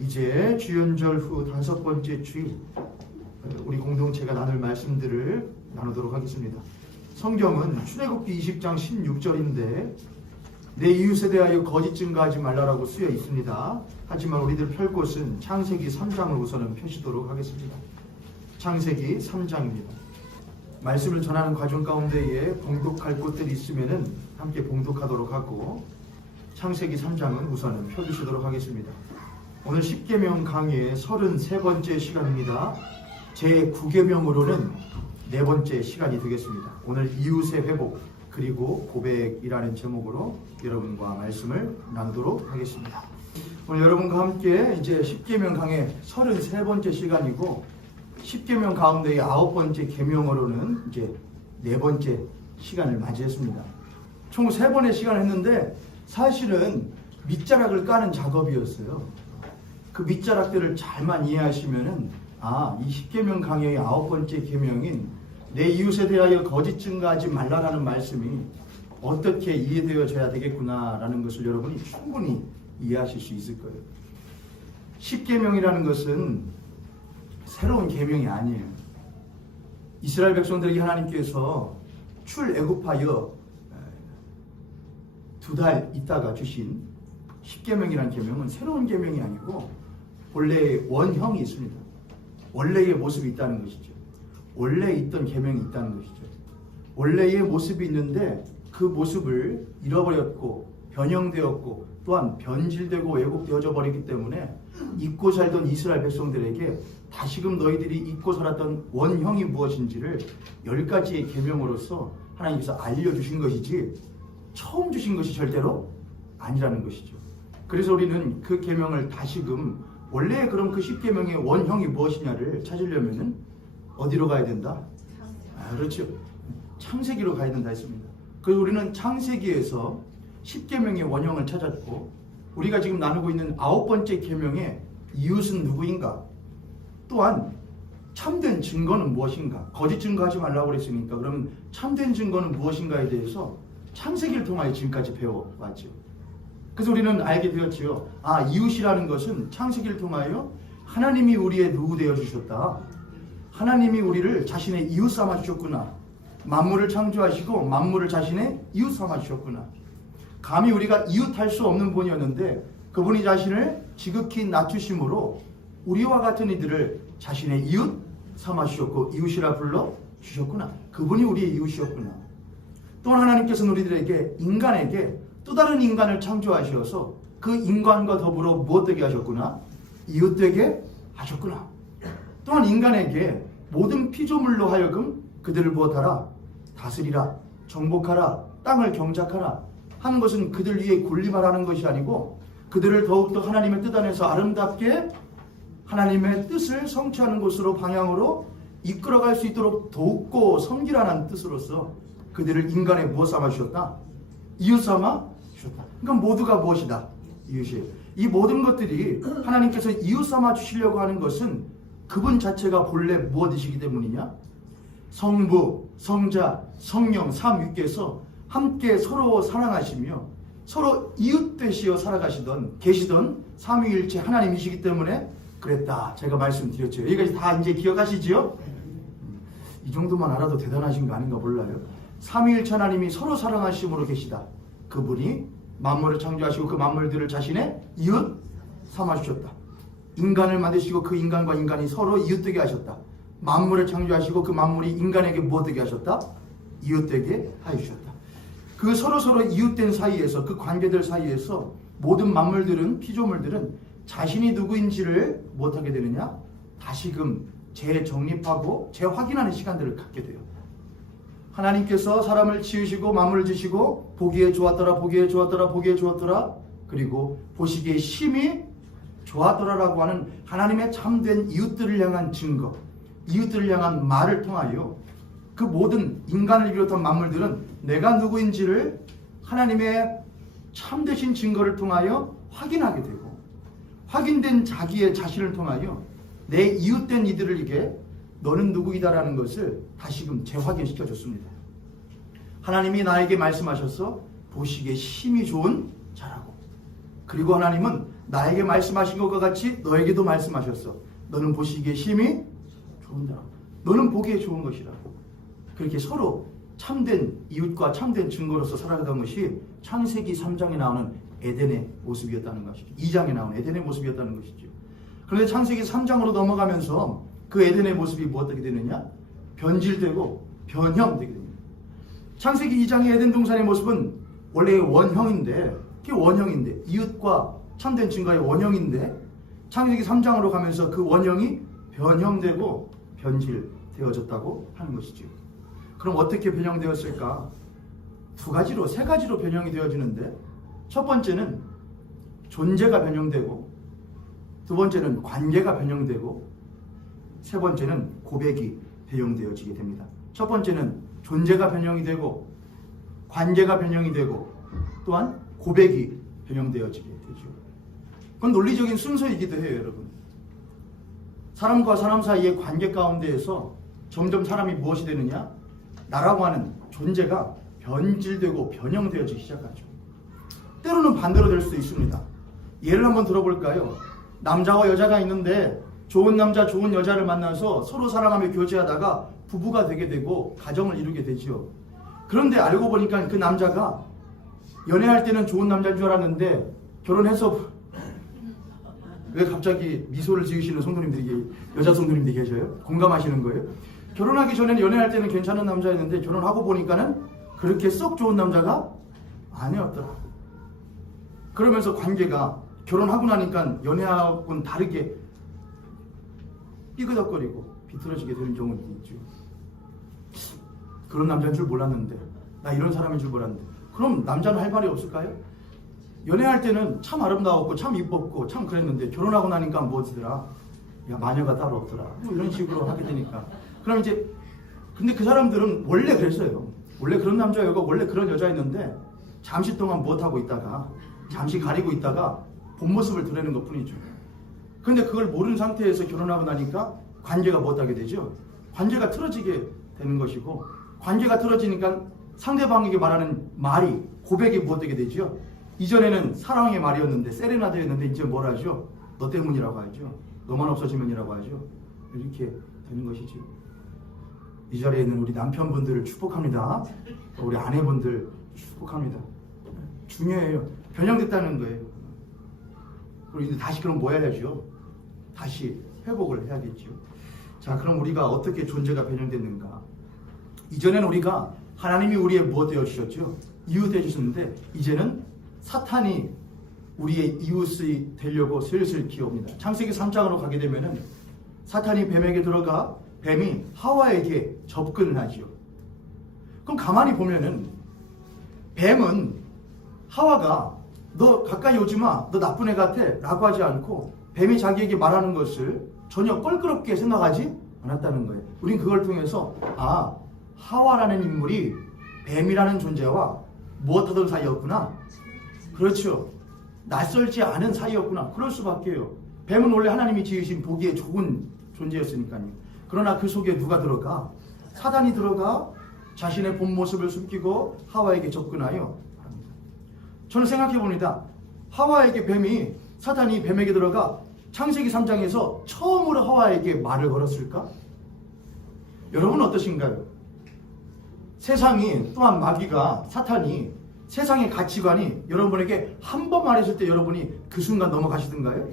이제 주연절 후 5번째 주일 우리 공동체가 나눌 말씀들을 나누도록 하겠습니다. 성경은 출애굽기 20장 16절인데 내 이웃에 대하여 거짓 증거하지 말라라고 쓰여 있습니다. 하지만 우리들 펼 곳은 창세기 3장을 우선은 펴시도록 하겠습니다. 창세기 3장입니다. 말씀을 전하는 과정 가운데에 봉독할 곳들이 있으면 함께 봉독하도록 하고 창세기 3장은 우선은 펴주시도록 하겠습니다. 오늘 10계명 강의의 33번째 시간입니다. 제 9계명으로는 4번째 시간이 되겠습니다. 오늘 이웃의 회복 그리고 고백이라는 제목으로 여러분과 말씀을 나누도록 하겠습니다. 오늘 여러분과 함께 이제 10계명 강의 33번째 시간이고 10계명 가운데의 9번째 계명으로는 이제 4번째 시간을 맞이했습니다. 총 3번의 시간을 했는데 사실은 밑자락을 까는 작업이었어요. 그 밑자락들을 잘만 이해하시면은 이 10계명 강의의 9번째 계명인 내 이웃에 대하여 거짓 증거하지 말라라는 말씀이 어떻게 이해되어져야 되겠구나라는 것을 여러분이 충분히 이해하실 수 있을 거예요. 10계명이라는 것은 새로운 계명이 아니에요. 이스라엘 백성들에게 하나님께서 출애굽하여 2달 있다가 주신 10계명이라는 계명은 새로운 계명이 아니고 본래의 원형이 있습니다. 원래의 모습이 있다는 것이죠. 원래 있던 계명이 있다는 것이죠. 원래의 모습이 있는데 그 모습을 잃어버렸고 변형되었고 또한 변질되고 왜곡되어져 버리기 때문에 잊고 살던 이스라엘 백성들에게 다시금 너희들이 잊고 살았던 원형이 무엇인지를 10가지의 계명으로서 하나님께서 알려주신 것이지 처음 주신 것이 절대로 아니라는 것이죠. 그래서 우리는 그 계명을 다시금 원래 그럼 그 10계명의 원형이 무엇이냐를 찾으려면은 어디로 가야 된다? 그렇죠. 창세기로 가야 된다 했습니다. 그래서 우리는 창세기에서 10계명의 원형을 찾았고 우리가 지금 나누고 있는 9번째 계명의 이웃은 누구인가? 또한 참된 증거는 무엇인가? 거짓 증거하지 말라고 그랬으니까 그러면 참된 증거는 무엇인가에 대해서 창세기를 통하여 지금까지 배워왔죠. 그래서 우리는 알게 되었지요. 이웃이라는 것은 창세기를 통하여 하나님이 우리의 누구 되어 주셨다. 하나님이 우리를 자신의 이웃 삼아 주셨구나. 만물을 창조하시고 만물을 자신의 이웃 삼아 주셨구나. 감히 우리가 이웃할 수 없는 분이었는데 그분이 자신을 지극히 낮추심으로 우리와 같은 이들을 자신의 이웃 삼아 주셨고 이웃이라 불러 주셨구나. 그분이 우리의 이웃이었구나. 또한 하나님께서는 우리들에게 인간에게 또 다른 인간을 창조하셔서 그 인간과 더불어 무엇 되게 하셨구나? 이웃 되게 하셨구나. 또한 인간에게 모든 피조물로 하여금 그들을 무엇하라? 다스리라, 정복하라, 땅을 경작하라 하는 것은 그들 위에 군림하라는 것이 아니고 그들을 더욱더 하나님의 뜻 안에서 아름답게 하나님의 뜻을 성취하는 곳으로 방향으로 이끌어갈 수 있도록 돕고 섬기라는 뜻으로서 그들을 인간의 무엇 삼아 주셨다? 이웃 삼아 주셨다. 그러니까 모두가 무엇이다? 이웃이에요. 이 모든 것들이 하나님께서 이웃 삼아 주시려고 하는 것은 그분 자체가 본래 무엇이시기 때문이냐? 성부, 성자, 성령, 삼위께서 함께 서로 사랑하시며 서로 이웃 되시어 계시던 삼위일체 하나님이시기 때문에 그랬다. 제가 말씀드렸죠. 여기까지 다 이제 기억하시지요? 이 정도만 알아도 대단하신 거 아닌가 몰라요. 삼위일체 하나님이 서로 사랑하심으로 계시다. 그분이 만물을 창조하시고 그 만물들을 자신의 이웃 삼아주셨다. 인간을 만드시고 그 인간과 인간이 서로 이웃되게 하셨다. 만물을 창조하시고 그 만물이 인간에게 무엇되게 하셨다? 이웃되게 하셨다. 그 서로 이웃된 사이에서 그 관계들 사이에서 모든 만물들은 피조물들은 자신이 누구인지를 못하게 되느냐? 다시금 재정립하고 재확인하는 시간들을 갖게 돼요. 하나님께서 사람을 지으시고 만물을 지으시고 보기에 좋았더라 보기에 좋았더라 보기에 좋았더라 그리고 보시기에 심히 좋았더라라고 하는 하나님의 참된 이웃들을 향한 증거, 이웃들을 향한 말을 통하여 그 모든 인간을 비롯한 만물들은 내가 누구인지를 하나님의 참되신 증거를 통하여 확인하게 되고 확인된 자기의 자신을 통하여 내 이웃된 이들에게 너는 누구이다라는 것을 다시금 재확인시켜 줬습니다. 하나님이 나에게 말씀하셔서 보시기에 심히 좋은 자라고. 그리고 하나님은 나에게 말씀하신 것과 같이 너에게도 말씀하셨어. 너는 보시기에 심히 좋은다. 너는 보기에 좋은 것이라. 그렇게 서로 참된 이웃과 참된 증거로서 살아가던 것이 창세기 3장에 나오는 에덴의 모습이었다는 것이죠. 2장에 나오는 에덴의 모습이었다는 것이죠. 그런데 창세기 3장으로 넘어가면서 그 에덴의 모습이 어떻게 되느냐? 변질되고 변형되게 됩니다. 창세기 2장의 에덴 동산의 모습은 원래 원형인데, 그게 원형인데, 이웃과 참된 증거의 원형인데, 창세기 3장으로 가면서 그 원형이 변형되고 변질되어졌다고 하는 것이죠. 그럼 어떻게 변형되었을까? 세 가지로 변형이 되어지는데, 첫 번째는 존재가 변형되고, 두 번째는 관계가 변형되고, 세 번째는 고백이 변형되어지게 됩니다. 첫 번째는 존재가 변형이 되고, 관계가 변형이 되고, 또한 고백이 변형되어지게 되죠. 그건 논리적인 순서이기도 해요, 여러분. 사람과 사람 사이의 관계 가운데에서 점점 사람이 무엇이 되느냐? 나라고 하는 존재가 변질되고 변형되어지기 시작하죠. 때로는 반대로 될 수도 있습니다. 예를 한번 들어볼까요? 남자와 여자가 있는데 좋은 남자, 좋은 여자를 만나서 서로 사랑하며 교제하다가 부부가 되게 되고 가정을 이루게 되죠. 그런데 알고 보니까 그 남자가 연애할 때는 좋은 남자인 줄 알았는데 결혼해서 왜 갑자기 미소를 지으시는 성도님들이, 여자 성도님들이 계셔요? 공감하시는 거예요? 결혼하기 전에는 연애할 때는 괜찮은 남자였는데 결혼하고 보니까는 그렇게 썩 좋은 남자가 아니었더라. 그러면서 관계가 결혼하고 나니까 연애하고는 다르게 삐그덕거리고 비틀어지게 되는 경우도 있죠. 그런 남자인 줄 몰랐는데, 나 이런 사람인 줄 몰랐는데. 그럼 남자는 할 말이 없을까요? 연애할 때는 참 아름다웠고 참 이뻤고 참 그랬는데 결혼하고 나니까 뭐지더라? 야, 마녀가 따로 없더라. 뭐 이런 식으로 하게 되니까. 그럼 이제 근데 그 사람들은 원래 그랬어요. 원래 그런 남자였고 원래 그런 여자였는데 잠시 동안 무엇하고 있다가 잠시 가리고 있다가 본 모습을 드러내는 것 뿐이죠. 근데 그걸 모르는 상태에서 결혼하고 나니까 관계가 무엇하게 되죠? 관계가 틀어지게 되는 것이고, 관계가 틀어지니까 상대방에게 말하는 말이, 고백이 무엇되게 되죠? 이전에는 사랑의 말이었는데 세레나데였는데 이제 뭘 하죠? 너 때문이라고 하죠. 너만 없어지면이라고 하죠. 이렇게 되는 것이죠. 이 자리에 있는 우리 남편분들을 축복합니다. 우리 아내분들 축복합니다. 중요해요. 변형됐다는 거예요. 그리고 이제 다시 그럼 뭐 해야죠? 다시 회복을 해야겠죠. 자, 그럼 우리가 어떻게 존재가 변형됐는가? 이전에는 우리가 하나님이 우리의 무엇 되어 주셨죠? 이웃 되어 주셨는데 이제는 사탄이 우리의 이웃이 되려고 슬슬 기어옵니다. 창세기 3장으로 가게 되면은 사탄이 뱀에게 들어가 뱀이 하와에게 접근을 하지요. 그럼 가만히 보면은 뱀은 하와가 너 가까이 오지 마, 너 나쁜 애 같아 라고 하지 않고 뱀이 자기에게 말하는 것을 전혀 껄끄럽게 생각하지 않았다는 거예요. 우린 그걸 통해서 하와라는 인물이 뱀이라는 존재와 무엇하던 사이였구나. 그렇죠. 낯설지 않은 사이였구나. 그럴 수밖에요. 뱀은 원래 하나님이 지으신 보기에 좋은 존재였으니까요. 그러나 그 속에 누가 들어가? 사단이 들어가 자신의 본 모습을 숨기고 하와에게 접근하여 합니다. 저는 생각해 봅니다. 하와에게 사탄이 뱀에게 들어가 창세기 3장에서 처음으로 하와에게 말을 걸었을까? 여러분은 어떠신가요? 세상이, 또한 마귀가, 사탄이, 세상의 가치관이 여러분에게 한 번 말했을 때 여러분이 그 순간 넘어가시던가요?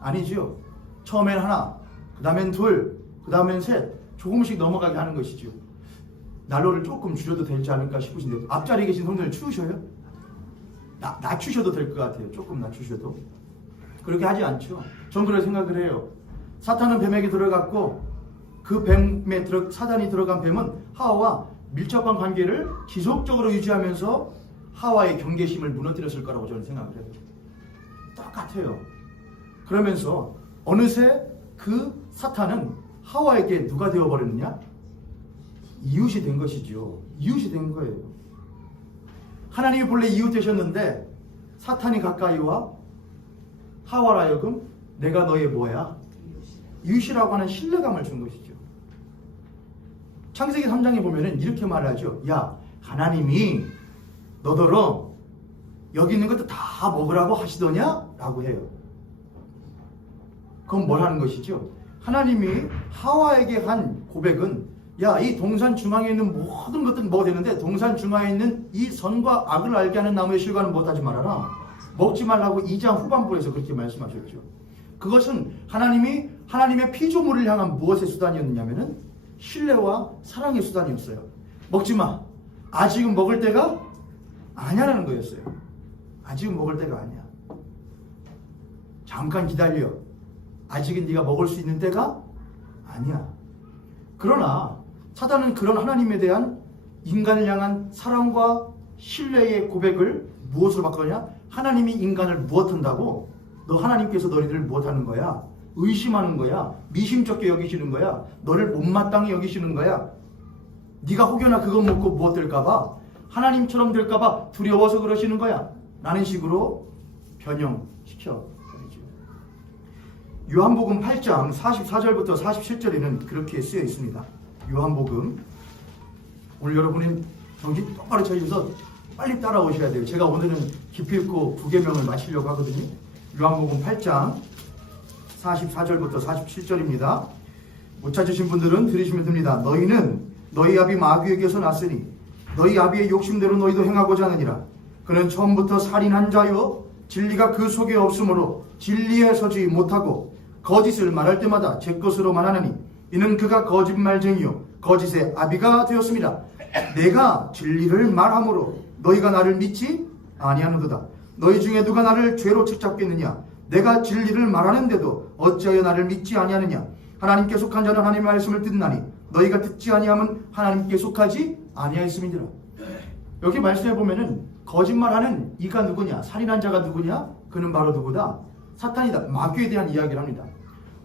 아니죠. 처음엔 하나, 그 다음엔 둘, 그 다음엔 셋, 조금씩 넘어가게 하는 것이죠. 난로를 조금 줄여도 되지 않을까 싶으신데 앞자리에 계신 성도들 추우셔요? 낮추셔도 될 것 같아요. 조금 낮추셔도. 그렇게 하지 않죠. 전 그렇게 생각을 해요. 사탄은 뱀에게 들어갔고 그 뱀에 사단이 들어간 뱀은 하와와 밀접한 관계를 지속적으로 유지하면서 하와의 경계심을 무너뜨렸을 거라고 저는 생각을 해요. 똑같아요. 그러면서 어느새 그 사탄은 하와에게 누가 되어버렸느냐? 이웃이 된 것이죠. 이웃이 된 거예요. 하나님이 본래 이웃 되셨는데 사탄이 가까이 와 하와라 하여금 내가 너의 뭐야? 이웃이라고 하는 신뢰감을 준 것이죠. 창세기 3장에 보면은 이렇게 말하죠. 야, 하나님이 너더러 여기 있는 것도 다 먹으라고 하시더냐? 라고 해요. 그건 뭘 하는 것이죠? 하나님이 하와에게 한 고백은 야, 이 동산 중앙에 있는 모든 것들은 먹어도 되는데 동산 중앙에 있는 이 선과 악을 알게 하는 나무의 실과는 못하지 말아라. 먹지 말라고 2장 후반부에서 그렇게 말씀하셨죠. 그것은 하나님이 하나님의 피조물을 향한 무엇의 수단이었느냐면은 신뢰와 사랑의 수단이었어요. 먹지 마. 아직은 먹을 때가 아니야라는 거였어요. 아직은 먹을 때가 아니야. 잠깐 기다려. 아직은 네가 먹을 수 있는 때가 아니야. 그러나 사단은 그런 하나님에 대한 인간을 향한 사랑과 신뢰의 고백을 무엇으로 바꾸냐? 하나님이 인간을 무엇한다고? 너 하나님께서 너희들을 무엇하는 거야? 의심하는 거야. 미심쩍게 여기시는 거야. 너를 못마땅히 여기시는 거야. 네가 혹여나 그거 먹고 무엇 될까봐, 하나님처럼 될까봐 두려워서 그러시는 거야. 라는 식으로 변형시켜. 요한복음 8장 44절부터 47절에는 그렇게 쓰여 있습니다. 요한복음. 오늘 여러분은 정신 똑바로 차리셔서 빨리 따라오셔야 돼요. 제가 오늘은 기필코 부계명을 마치려고 하거든요. 요한복음 8장 44절부터 47절입니다. 못 찾으신 분들은 들으시면 됩니다. 너희는 너희 아비 마귀에게서 났으니 너희 아비의 욕심대로 너희도 행하고자 하느니라. 그는 처음부터 살인한 자요 진리가 그 속에 없으므로 진리에 서지 못하고 거짓을 말할 때마다 제 것으로 말하느니 이는 그가 거짓말쟁이요 거짓의 아비가 되었습니다. 내가 진리를 말하므로 너희가 나를 믿지 아니하는도다. 너희 중에 누가 나를 죄로 책잡겠느냐? 내가 진리를 말하는데도 어찌하여 나를 믿지 아니하느냐? 하나님께 속한 자는 하나님의 말씀을 듣나니 너희가 듣지 아니함은 하나님께 속하지 아니하였음이니라. 여기 말씀해 보면은 거짓말하는 이가 누구냐? 살인한 자가 누구냐? 그는 바로 누구다? 사탄이다. 마귀에 대한 이야기를 합니다.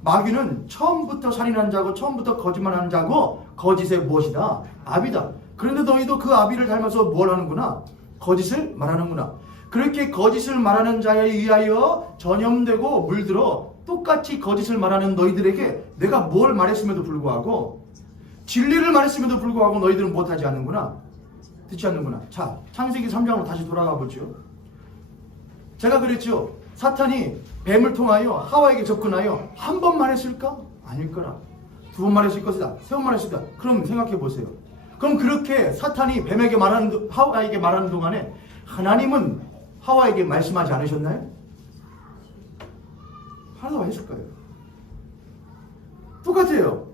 마귀는 처음부터 살인한 자고 처음부터 거짓말하는 자고 거짓의 무엇이다? 아비다. 그런데 너희도 그 아비를 닮아서 뭘 하는구나? 거짓을 말하는구나. 그렇게 거짓을 말하는 자에 의하여 전염되고 물들어 똑같이 거짓을 말하는 너희들에게 내가 뭘 말했음에도 불구하고 진리를 말했음에도 불구하고 너희들은 못하지 않는구나. 듣지 않는구나. 자, 창세기 3장으로 다시 돌아가 보죠. 제가 그랬죠. 사탄이 뱀을 통하여 하와에게 접근하여 한 번 말했을까? 아닐 거라. 두 번 말했을 것이다. 세 번 말했을 것이다. 그럼 생각해 보세요. 그럼 그렇게 사탄이 뱀에게 말하는, 하와에게 말하는 동안에 하나님은 하와에게 말씀하지 않으셨나요? 하나도 했을 거예요. 똑같아요.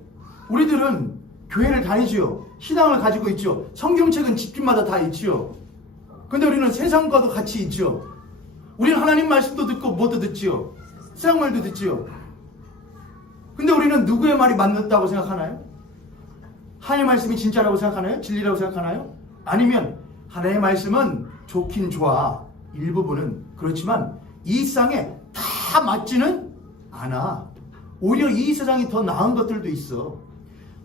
우리들은 교회를 다니지요. 신앙을 가지고 있죠. 성경책은 집집마다 다 있지요. 근데 우리는 세상과도 같이 있죠. 우리는 하나님 말씀도 듣고 뭐도 듣지요. 세상 말도 듣지요. 근데 우리는 누구의 말이 맞는다고 생각하나요? 하나님의 말씀이 진짜라고 생각하나요? 진리라고 생각하나요? 아니면 하나님의 말씀은 좋긴 좋아. 일부분은. 그렇지만 이 세상에 다 맞지는 않아. 오히려 이 세상이 더 나은 것들도 있어.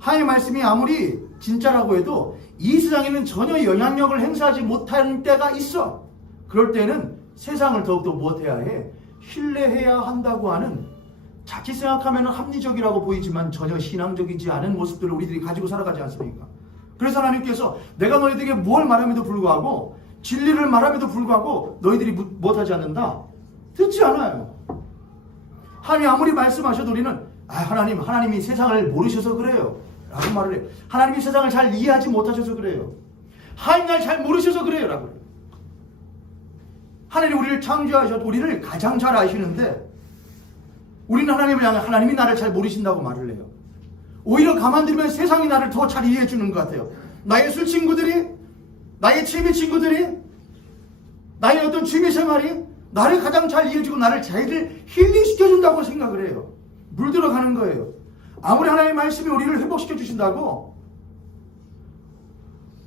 하나님의 말씀이 아무리 진짜라고 해도 이 세상에는 전혀 영향력을 행사하지 못하는 때가 있어. 그럴 때는 세상을 더욱더 무엇해야 해? 신뢰해야 한다고 하는, 자칫 생각하면 합리적이라고 보이지만 전혀 신앙적이지 않은 모습들을 우리들이 가지고 살아가지 않습니까? 그래서 하나님께서 내가 너희들에게 뭘 말함에도 불구하고, 진리를 말함에도 불구하고 너희들이 못하지 않는다? 듣지 않아요. 하나님이 아무리 말씀하셔도 우리는 하나님이 세상을 모르셔서 그래요 라고 말을 해요. 하나님이 세상을 잘 이해하지 못하셔서 그래요. 하나님 날 잘 모르셔서 그래요 라고 해요. 하나님 우리를 창조하셔도 우리를 가장 잘 아시는데 우리는 하나님을 향해 하나님이 나를 잘 모르신다고 말을 해요. 오히려 가만 두면 세상이 나를 더 잘 이해해 주는 것 같아요. 나의 술 친구들이, 나의 취미 친구들이, 나의 어떤 취미 생활이 나를 가장 잘 이해해주고 나를 제일 힐링시켜준다고 생각을 해요. 물들어가는 거예요. 아무리 하나님의 말씀이 우리를 회복시켜 주신다고,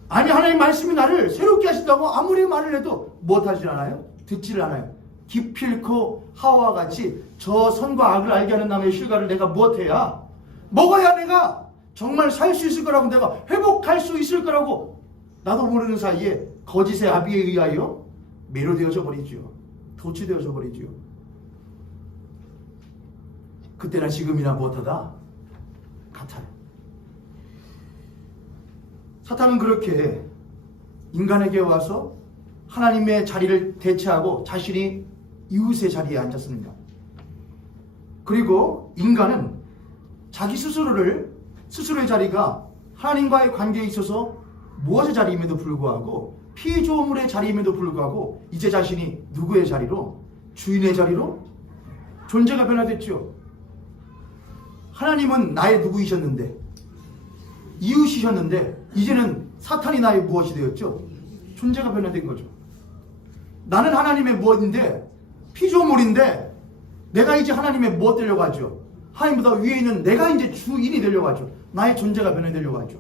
아니 하나님의 말씀이 나를 새롭게 하신다고 아무리 말을 해도 못하지 않아요? 듣지를 않아요. 기필코 하와와 같이 저 선과 악을 알게 하는 나무의 실과를 내가 무엇해야, 먹어야 내가 정말 살 수 있을 거라고, 내가 회복할 수 있을 거라고 나도 모르는 사이에 거짓의 아비에 의하여 매료되어져 버리지요. 도취되어져 버리지요. 그때나 지금이나 무엇하다 같아요. 사탄은 그렇게 인간에게 와서 하나님의 자리를 대체하고 자신이 이웃의 자리에 앉았습니다. 그리고 인간은 자기 스스로의 자리가 하나님과의 관계에 있어서 무엇의 자리임에도 불구하고 피조물의 자리임에도 불구하고 이제 자신이 누구의 자리로? 주인의 자리로 존재가 변화됐죠. 하나님은 나의 누구이셨는데, 이웃이셨는데 이제는 사탄이 나의 무엇이 되었죠? 존재가 변화된 거죠. 나는 하나님의 무엇인데, 피조물인데 내가 이제 하나님의 무엇 되려고 하죠? 하나님보다 위에 있는 내가 이제 주인이 되려고 하죠. 나의 존재가 변화되려고 하죠.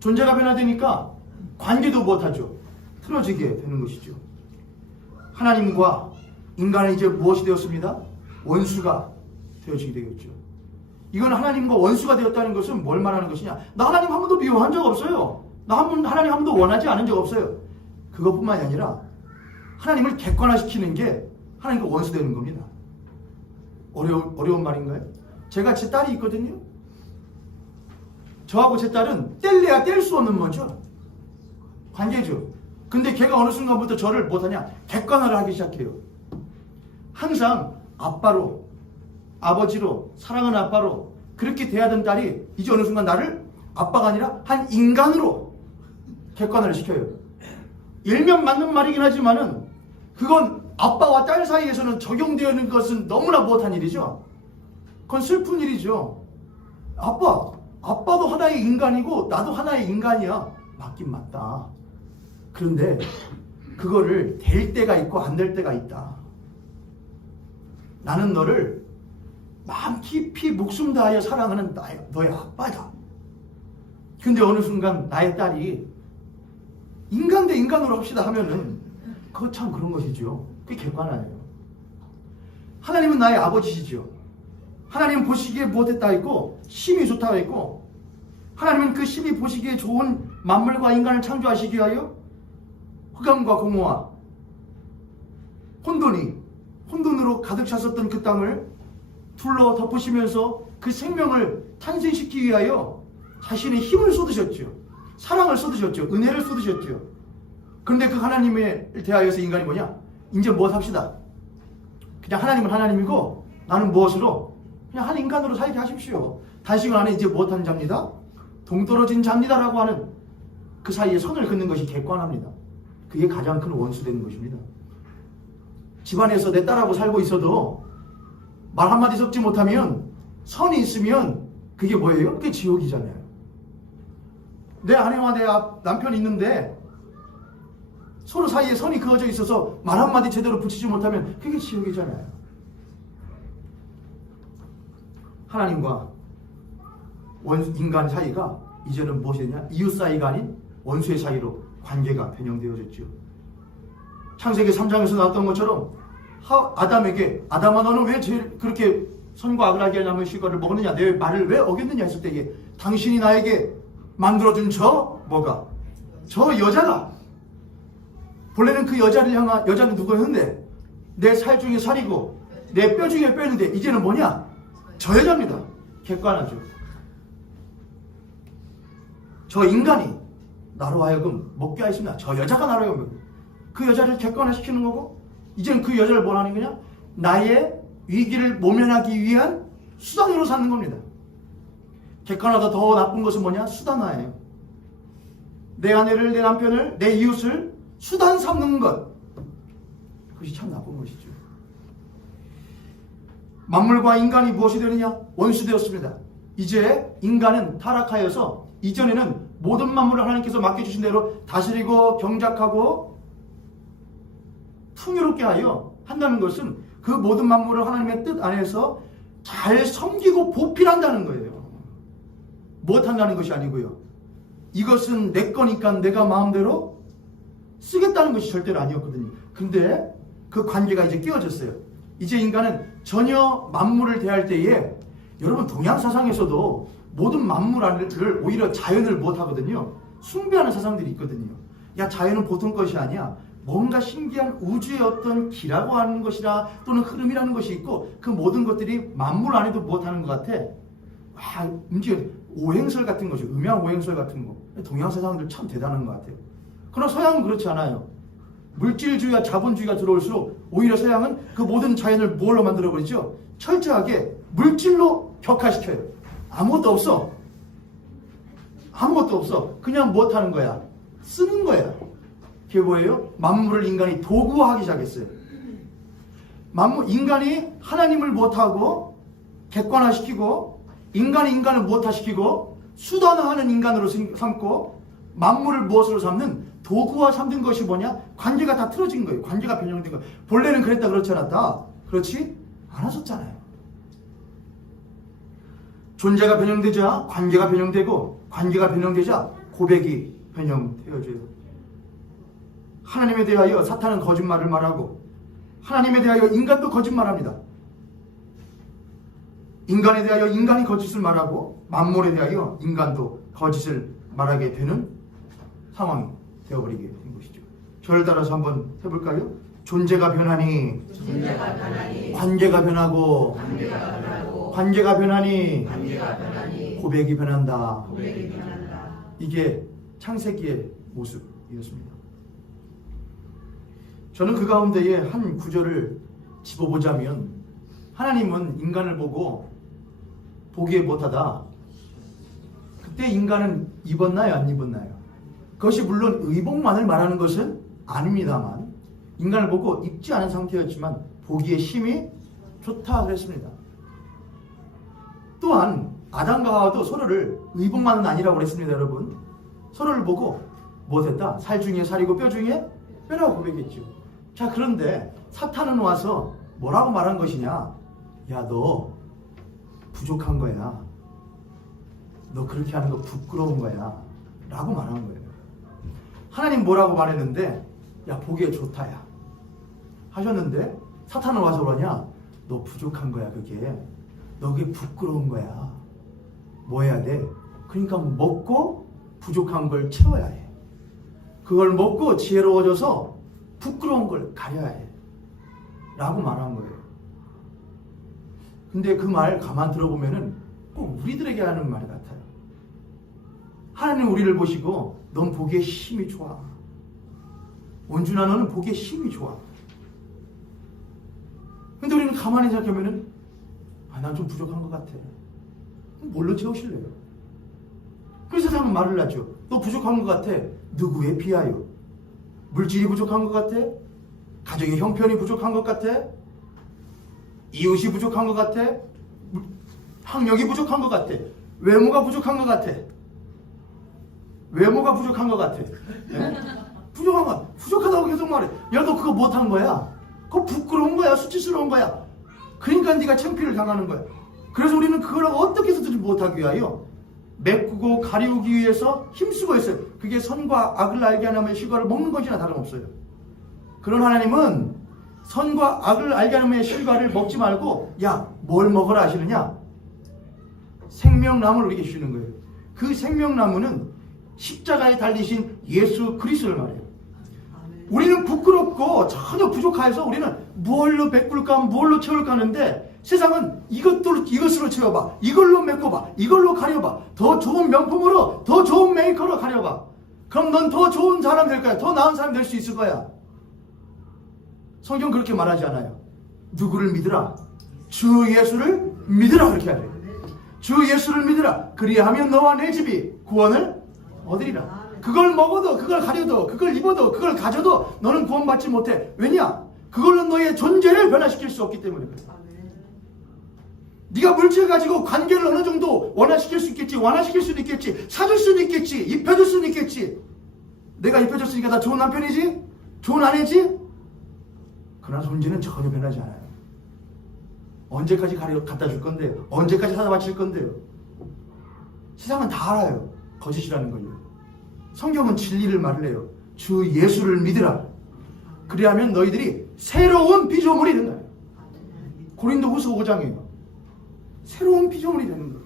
존재가 변화되니까 관계도 못하죠. 틀어지게 되는 것이죠. 하나님과 인간은 이제 무엇이 되었습니다? 원수가 되어지게 되겠죠. 이건 하나님과 원수가 되었다는 것은 뭘 말하는 것이냐? 나 하나님 한 번도 미워한 적 없어요. 나 하나님 한 번도 원하지 않은 적 없어요. 그것뿐만이 아니라 하나님을 객관화시키는 게 하나님과 원수 되는 겁니다. 어려운 말인가요? 제가 제 딸이 있거든요. 저하고 제 딸은 뗄래야 뗄 수 없는 뭐죠? 관계죠. 근데 걔가 어느 순간부터 저를 못하냐? 객관화를 하기 시작해요. 항상 아빠로, 아버지로, 사랑하는 아빠로 그렇게 대하던 딸이 이제 어느 순간 나를 아빠가 아니라 한 인간으로 객관화를 시켜요. 일면 맞는 말이긴 하지만은 그건 아빠와 딸 사이에서는 적용되는 것은 너무나 못한 일이죠. 그건 슬픈 일이죠. 아빠도 하나의 인간이고 나도 하나의 인간이야. 맞긴 맞다. 그런데 그거를 될 때가 있고 안 될 때가 있다. 나는 너를 마음 깊이 목숨 다하여 사랑하는 너의 아빠다. 근데 어느 순간 나의 딸이 인간 대 인간으로 합시다 하면은 그거 참 그런 것이죠. 그게 객관화예요. 하나님은 나의 아버지시죠. 하나님은 보시기에 무엇했다 했고 심히 좋다 했고, 하나님은 그 심히 보시기에 좋은 만물과 인간을 창조하시기 위하여 흑암과 공허와 혼돈으로 가득 찼었던 그 땅을 둘러 덮으시면서 그 생명을 탄생시키기 위하여 자신의 힘을 쏟으셨죠. 사랑을 쏟으셨죠. 은혜를 쏟으셨죠. 그런데 그 하나님에 대하여서 인간이 뭐냐? 이제 무엇 합시다. 그냥 하나님은 하나님이고 나는 무엇으로? 그냥 한 인간으로 살게 하십시오. 단시간 안에 이제 무엇하는 자입니다? 동떨어진 자입니다라고 하는 그 사이에 선을 긋는 것이 객관합니다. 그게 가장 큰 원수 되는 것입니다. 집안에서 내 딸하고 살고 있어도 말 한마디 섞지 못하면, 선이 있으면 그게 뭐예요? 그게 지옥이잖아요. 내 아내와 내 남편이 있는데 서로 사이에 선이 그어져 있어서 말 한마디 제대로 붙이지 못하면 그게 지옥이잖아요. 하나님과 인간 사이가 이제는 무엇이 되냐? 이웃 사이가 아닌 원수의 사이로 관계가 변형되어졌죠. 창세기 3장에서 나왔던 것처럼 아담에게, 아담아 너는 왜 제일 그렇게 선과 악을 알게 할 나무의 실과를 먹었느냐? 내 말을 왜 어겼느냐 했을 때에 당신이 나에게 만들어준 저 여자가, 본래는 그 여자를 향한, 여자는 누구였는데 내 살 중에 살이고 내 뼈 중에 뼈였는데 이제는 뭐냐? 저 여자입니다. 객관하죠. 저 인간이 나로 하여금 먹게 하였습니다. 저 여자가 나로 하여금 그 여자를 객관화시키는 거고, 이제는 그 여자를 뭘 하는 거냐? 나의 위기를 모면하기 위한 수단으로 삼는 겁니다. 객관화보다 더 나쁜 것은 뭐냐? 수단화예요. 내 아내를, 내 남편을, 내 이웃을 수단 삼는 것, 그것이 참 나쁜 것이죠. 만물과 인간이 무엇이 되느냐? 원수 되었습니다. 이제 인간은 타락하여서 이전에는 모든 만물을 하나님께서 맡겨주신 대로 다스리고 경작하고 풍요롭게 하여 한다는 것은 그 모든 만물을 하나님의 뜻 안에서 잘 섬기고 보필한다는 거예요. 못한다는 것이 아니고요. 이것은 내 거니까 내가 마음대로 쓰겠다는 것이 절대로 아니었거든요. 근데 그 관계가 이제 깨어졌어요. 이제 인간은 전혀 만물을 대할 때에, 여러분 동양 사상에서도 모든 만물을 오히려 자연을 못하거든요. 숭배하는 사상들이 있거든요. 야, 자연은 보통 것이 아니야. 뭔가 신기한 우주의 어떤 기라고 하는 것이라 또는 흐름이라는 것이 있고, 그 모든 것들이 만물 안에도 못하는 것 같아. 움직여 오행설 같은 거죠. 음양 오행설 같은 거. 동양 사상들 참 대단한 것 같아요. 그러나 서양은 그렇지 않아요. 물질주의와 자본주의가 들어올수록 오히려 서양은 그 모든 자연을 뭘로 만들어버리죠? 철저하게 물질로 격화시켜요. 아무것도 없어. 아무것도 없어. 그냥 못하는 거야. 쓰는 거야. 그게 뭐예요? 만물을 인간이 도구화하기 시작했어요. 인간이 하나님을 못하고 객관화시키고 인간이 인간을 못화시키고 수단화하는 인간으로 삼고 만물을 무엇으로 삼는 도구화 삼는 것이 뭐냐? 관계가 다 틀어진 거예요. 관계가 변형된 거예요. 본래는 그랬다 그렇지 않았다. 그렇지 않았었잖아요. 존재가 변형되자 관계가 변형되고 관계가 변형되자 고백이 변형되어져요. 하나님에 대하여 사탄은 거짓말을 말하고 하나님에 대하여 인간도 거짓말합니다. 인간에 대하여 인간이 거짓을 말하고 만물에 대하여 인간도 거짓을 말하게 되는 상황이 되어버리게 된 것이죠. 저를 따라서 한번 해볼까요? 존재가 변하니 관계가 변하고 관계가 변하니 고백이 변한다. 이게 창세기의 모습이었습니다. 저는 그 가운데에 한 구절을 짚어보자면 하나님은 인간을 보고 보기에 못하다. 그때 인간은 입었나요? 안 입었나요? 그것이 물론 의복만을 말하는 것은 아닙니다만 인간을 보고 입지 않은 상태였지만 보기에 심히 좋다 그랬습니다. 또한 아담과 하와도 서로를 의복만은 아니라고 그랬습니다. 여러분 서로를 보고 못했다. 살 중에 살이고 뼈 중에 뼈라고 고백했죠. 자, 그런데 사탄은 와서 뭐라고 말한 것이냐? 야, 너 부족한 거야. 너 그렇게 하는 거 부끄러운 거야. 라고 말한 거예요. 하나님 뭐라고 말했는데 야, 보기에 좋다 야 하셨는데 사탄은 와서 그러냐? 너 부족한 거야. 그게 너 그게 부끄러운 거야. 뭐 해야 돼? 그러니까 먹고 부족한 걸 채워야 해. 그걸 먹고 지혜로워져서 부끄러운 걸 가려야 해. 라고 말한 거예요. 근데 그 말 가만 들어보면은 꼭 우리들에게 하는 말 같아요. 하나님 우리를 보시고 넌 보기에 힘이 좋아. 원준아 너는 보기에 힘이 좋아. 근데 우리는 가만히 생각하면은 난 좀 부족한 것 같아. 뭘로 채우실래요? 그래서 세상은 말을 하죠. 너 부족한 것 같아. 누구에 비하여? 물질이 부족한 것 같아? 가정의 형편이 부족한 것 같아? 이웃이 부족한 것 같아? 학력이 부족한 것 같아? 외모가 부족한 것 같아? 외모가 부족한 것 같아? 네? 부족하다고 계속 말해. 야, 너 그거 못한 거야? 그거 부끄러운 거야? 수치스러운 거야? 그러니까 네가 창피를 당하는 거야. 그래서 우리는 그걸 어떻게 해서든지 못하기 위하여 메꾸고 가리우기 위해서 힘쓰고 있어요. 그게 선과 악을 알게 하는 실과를 먹는 것이나 다름없어요. 그런 하나님은 선과 악을 알게 하는 실과를 먹지 말고 야, 뭘 먹어라 하시느냐? 생명나무를 우리에게 주시는 거예요. 그 생명나무는 십자가에 달리신 예수 그리스도를 말해요. 우리는 부끄럽고 전혀 부족해서 우리는 뭘로 메꿀까 뭘로 채울까 하는데 세상은 이것으로 채워봐, 이걸로 메꿔봐, 이걸로 가려봐, 더 좋은 명품으로, 더 좋은 메이커로 가려봐. 그럼 넌 더 좋은 사람 될 거야. 더 나은 사람 될 수 있을 거야. 성경 그렇게 말하지 않아요. 누구를 믿으라? 주 예수를 믿으라. 그렇게 하래. 주 예수를 믿으라. 그리하면 너와 내 집이 구원을 얻으리라. 그걸 먹어도, 그걸 가려도, 그걸 입어도, 그걸 가져도 너는 구원받지 못해. 왜냐? 그걸로 너의 존재를 변화시킬 수 없기 때문에 그래. 네가 물질 가지고 관계를 어느 정도 완화시킬 수 있겠지, 완화시킬 수도 있겠지, 사줄 수도 있겠지, 입혀줄 수도 있겠지. 내가 입혀줬으니까 나 좋은 남편이지? 좋은 아내지? 그러나 존재는 전혀 변하지 않아요. 언제까지 갖다 줄 건데요? 언제까지 사다 바칠 건데요? 세상은 다 알아요. 거짓이라는 걸요. 성경은 진리를 말을 해요. 주 예수를 믿으라. 그리하면 너희들이 새로운 피조물이 된다. 고린도후서 5장이에요. 새로운 피조물이 되는 거예요.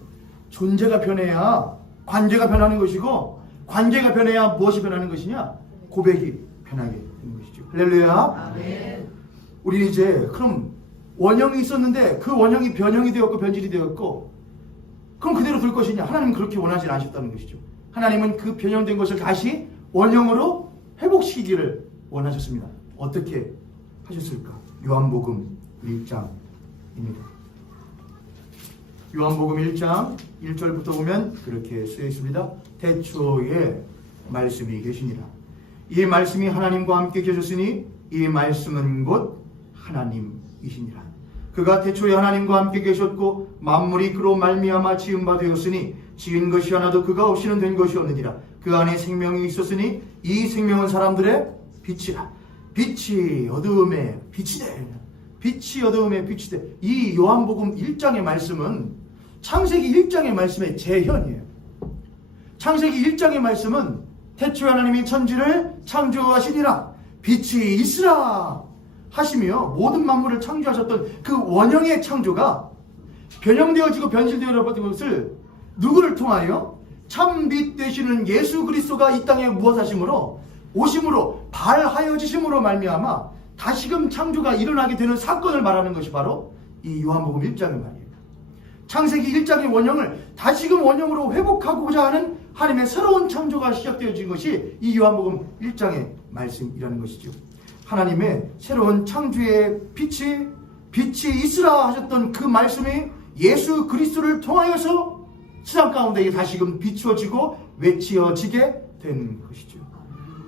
존재가 변해야 관계가 변하는 것이고 관계가 변해야 무엇이 변하는 것이냐? 고백이 변하게 되는 것이죠. 할렐루야. 아멘. 우리는 이제 그럼 원형이 있었는데 그 원형이 변형이 되었고 변질이 되었고 그럼 그대로 둘 것이냐? 하나님은 그렇게 원하지 않으셨다는 것이죠. 하나님은 그 변형된 것을 다시 원형으로 회복시키기를 원하셨습니다. 어떻게 하셨을까? 요한복음 1장입니다. 요한복음 1장 1절부터 보면 그렇게 쓰여 있습니다. 태초에 말씀이 계시니라. 이 말씀이 하나님과 함께 계셨으니 이 말씀은 곧 하나님이시니라. 그가 태초에 하나님과 함께 계셨고 만물이 그로 말미암아 지은 바 되었으니 지은 것이 하나도 그가 없이는 된 것이 없느니라. 그 안에 생명이 있었으니 이 생명은 사람들의 빛이라. 빛이 어두움에 빛이 돼. 빛이 어두움에 빛이 돼. 이 요한복음 1장의 말씀은 창세기 1장의 말씀의 재현이에요. 창세기 1장의 말씀은 태초에 하나님이 천지를 창조하시니라. 빛이 있으라 하시며 모든 만물을 창조하셨던 그 원형의 창조가 변형되어지고 변질되어버린 것을 누구를 통하여? 참빛 되시는 예수 그리스도가 이 땅에 무엇하심으로? 오심으로 발하여지심으로 말미암아 다시금 창조가 일어나게 되는 사건을 말하는 것이 바로 이 요한복음 1장의 말이에요. 창세기 1장의 원형을 다시금 원형으로 회복하고자 하는 하나님의 새로운 창조가 시작되어진 것이 이 요한복음 1장의 말씀이라는 것이죠. 하나님의 새로운 창조의 빛이 있으라 하셨던 그 말씀이 예수 그리스도를 통하여서 세상 가운데 다시금 비추어지고 외치어지게 된 것이죠.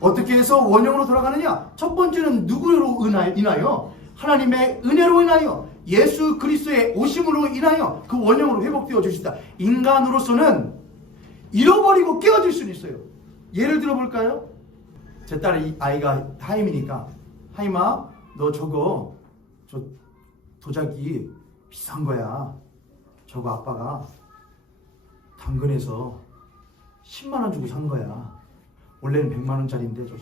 어떻게 해서 원형으로 돌아가느냐? 첫 번째는 누구로 인하여? 하나님의 은혜로 인하여 예수 그리스도의 오심으로 인하여 그 원형으로 회복되어 주시다. 인간으로서는 잃어버리고 깨어질 수는 있어요. 예를 들어볼까요? 제 딸 아이가 하임이니까, 하임아 너 저거 저 도자기 비싼 거야. 저거 아빠가 당근에서 10만 원 주고 산 거야. 원래는 100만 원짜리인데 저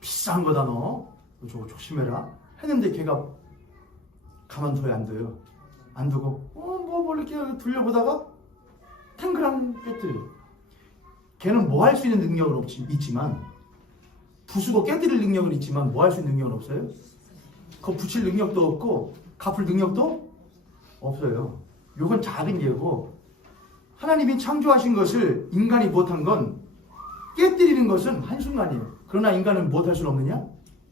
비싼 거다 너 저거 조심해라 했는데 걔가 가만둬야 안 돼요. 안 두고 뭐 이렇게 돌려보다가 탱그랑 깨뜨려. 걔는 뭐 할 수 있는 능력은 있지만 부수고 깨뜨릴 능력은 있지만 뭐 할 수 있는 능력은 없어요. 그거 붙일 능력도 없고 갚을 능력도 없어요. 요건 작은 예고, 하나님이 창조하신 것을 인간이 못한 건 깨뜨리는 것은 한순간이에요. 그러나 인간은 못할 수는 없느냐?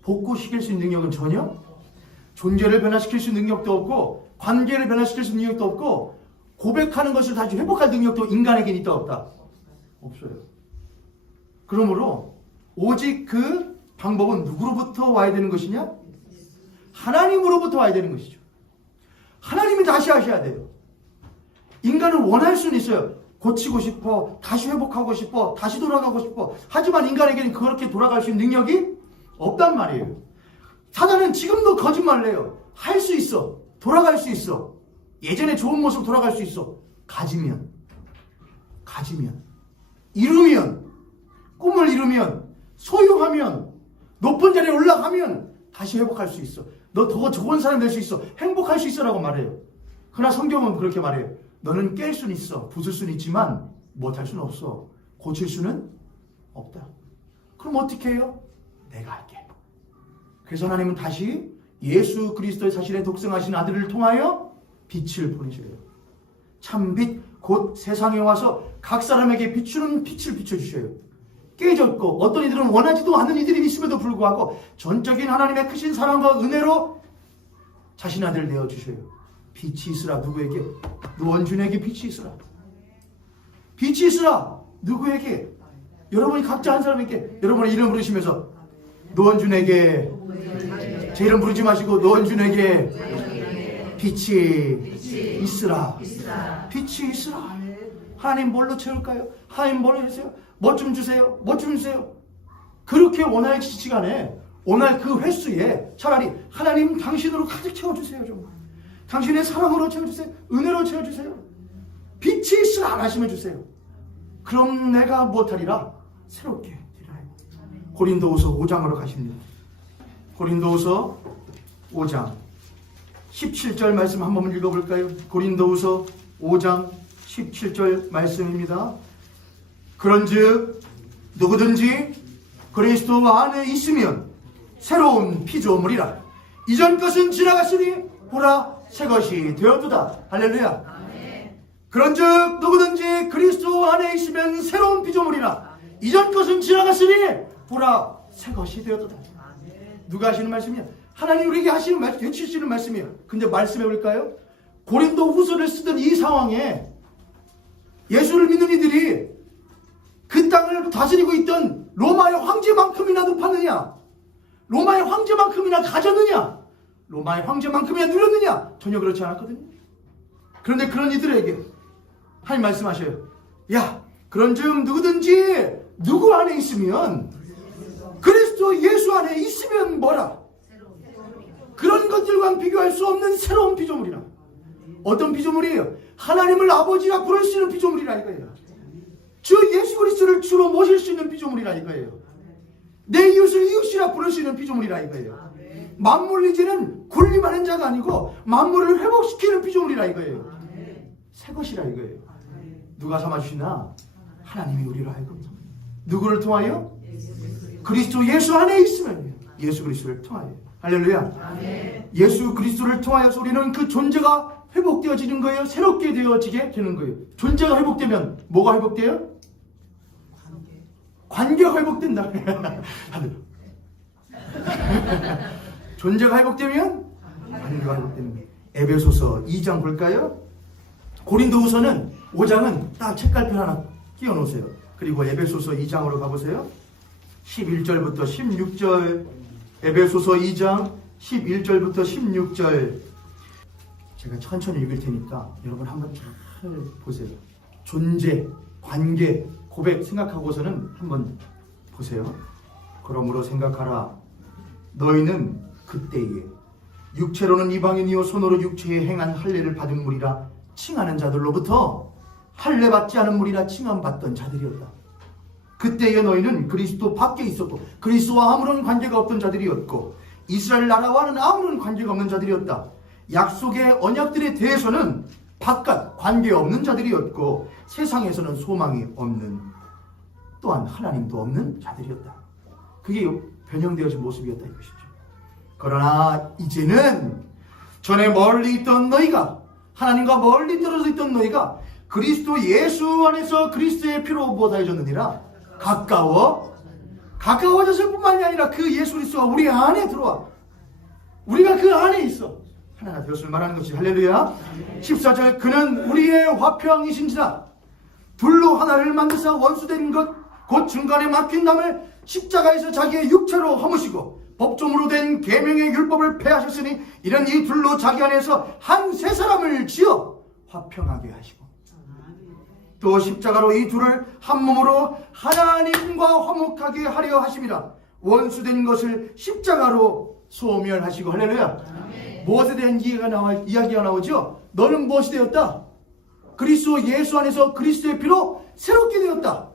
복구시킬 수 있는 능력은 전혀, 존재를 변화시킬 수 있는 능력도 없고 관계를 변화시킬 수 있는 능력도 없고 고백하는 것을 다시 회복할 능력도 인간에게는 있다 없다? 없어요. 그러므로 오직 그 방법은 누구로부터 와야 되는 것이냐? 하나님으로부터 와야 되는 것이죠. 하나님이 다시 하셔야 돼요. 인간은 원할 수는 있어요. 고치고 싶어, 다시 회복하고 싶어, 다시 돌아가고 싶어. 하지만 인간에게는 그렇게 돌아갈 수 있는 능력이 없단 말이에요. 사단은 지금도 거짓말을 해요. 할 수 있어. 돌아갈 수 있어. 예전에 좋은 모습 돌아갈 수 있어. 가지면, 이루면, 꿈을 이루면, 소유하면, 높은 자리에 올라가면 다시 회복할 수 있어. 너 더 좋은 사람 될 수 있어. 행복할 수 있어 라고 말해요. 그러나 성경은 그렇게 말해요. 너는 깰 수는 있어. 부술 수는 있지만 못할 수는 없어. 고칠 수는 없다. 그럼 어떻게 해요? 내가 할게. 그래서 하나님은 다시 예수 그리스도의 자신의 독생하신 아들을 통하여 빛을 보내셔요. 참빛 곧 세상에 와서 각 사람에게 비추는 빛을 비춰주셔요. 깨졌고 어떤 이들은 원하지도 않는 이들이 있음에도 불구하고 전적인 하나님의 크신 사랑과 은혜로 자신 아들을 내어주셔요. 빛이 있으라. 누구에게? 노원준에게 빛이 있으라. 빛이 있으라. 누구에게? 여러분이 각자 한 사람에게 여러분의 이름 부르시면서 노원준에게, 제 이름 부르지 마시고 노원준에게 빛이 있으라. 빛이 있으라. 하나님 뭘로 채울까요? 하나님 뭘로 주세요? 뭐 좀 주세요. 뭐 좀 주세요. 그렇게 원할 시간에 원할 그 횟수에 차라리 하나님 당신으로 가득 채워주세요. 좀 당신의 사랑으로 채워주세요. 은혜로 채워주세요. 빛이 있으라 하시면 주세요. 그럼 내가 무엇하리라? 새롭게 되리라. 고린도후서 5장으로 가십니다. 고린도후서 5장 17절 말씀 한 번만 읽어볼까요? 고린도후서 5장 17절 말씀입니다. 그런즉 누구든지 그리스도 안에 있으면 새로운 피조물이라. 이전 것은 지나갔으니 보라 새 것이 되었도다. 할렐루야. 그런즉 누구든지 그리스도 안에 있으면 새로운 피조물이라. 이전 것은 지나갔으니 보라 새 것이 되었도다. 누가 하시는 말씀이야? 하나님 우리에게 하시는 말씀, 해주시는 말씀이에요. 근데 말씀해 볼까요? 고린도 후서를 쓰던 이 상황에 예수를 믿는 이들이 그 땅을 다스리고 있던 로마의 황제만큼이나 높았느냐? 로마의 황제만큼이나 가졌느냐? 로마의 황제만큼이나 누렸느냐? 전혀 그렇지 않았거든요. 그런데 그런 이들에게 하나님 말씀하셔요. 야, 그런즉 누구든지 누구 안에 있으면, 그리스도 예수 안에 있으면 뭐라? 그런 것들과 비교할 수 없는 새로운 피조물이라. 어떤 피조물이에요? 하나님을 아버지라 부를 수 있는 피조물이라 이거예요. 주 예수 그리스도를 주로 모실 수 있는 피조물이라 이거예요. 내 이웃을 이웃이라 부를 수 있는 피조물이라 이거예요. 만물 이제는 군림하는 자가 아니고 만물을 회복시키는 피조물이라 이거예요. 새 것이라 이거예요. 누가 삼아주시나? 하나님이 우리로 하여금. 누구를 통하여? 그리스도 예수 안에 있으면 예수 그리스도를 통하여. 할렐루야. 예수 그리스도를 통하여서 우리는 그 존재가 회복되어지는 거예요. 새롭게 되어지게 되는 거예요. 존재가 회복되면 뭐가 회복돼요? 관계가 회복된다. 존재가 회복되면 관계가 회복되는 거예요. 에베소서 2장 볼까요? 고린도후서는 5장은 딱 책갈피 하나 끼워 놓으세요. 그리고 에베소서 2장으로 가보세요. 11절부터 16절. 에베소서 2장 11절부터 16절. 제가 천천히 읽을 테니까 여러분 한번 잘 보세요. 존재, 관계, 고백 생각하고서는 한번 보세요. 그러므로 생각하라. 너희는 그때에 육체로는 이방인이요 손으로 육체에 행한 할례를 받은 무리라 칭하는 자들로부터 할례 받지 않은 무리라 칭함받던 자들이었다. 그때에 너희는 그리스도 밖에 있었고 그리스도와 아무런 관계가 없던 자들이었고 이스라엘 나라와는 아무런 관계가 없는 자들이었다. 약속의 언약들에 대해서는 바깥 관계없는 자들이었고 세상에서는 소망이 없는, 또한 하나님도 없는 자들이었다. 그게 변형되어진 모습이었다 이것이죠. 그러나 이제는 전에 멀리 있던 너희가, 하나님과 멀리 떨어져 있던 너희가 그리스도 예수 안에서 그리스도의 피로 무엇하여졌느니라? 가까워졌을 뿐만이 아니라 그 예수 그리스도가 우리 안에 들어와 우리가 그 안에 있어 하나가 되었음을 말하는 것이. 할렐루야. 14절. 그는 우리의 화평이신지라 둘로 하나를 만드사 원수된 것 곧 중간에 막힌 담을 십자가에서 자기의 육체로 허무시고 법조문으로 된 계명의 율법을 폐하셨으니 이런 이 둘로 자기 안에서 한 세 사람을 지어 화평하게 하시고 또 십자가로 이 둘을 한 몸으로 하나님과 화목하게 하려 하심이라. 원수된 것을 십자가로 소멸하시고. 할렐루야. 무엇에 대한 이야기가 나오죠? 너는 무엇이 되었다? 그리스도 예수 안에서 그리스도의 피로 새롭게 되었다.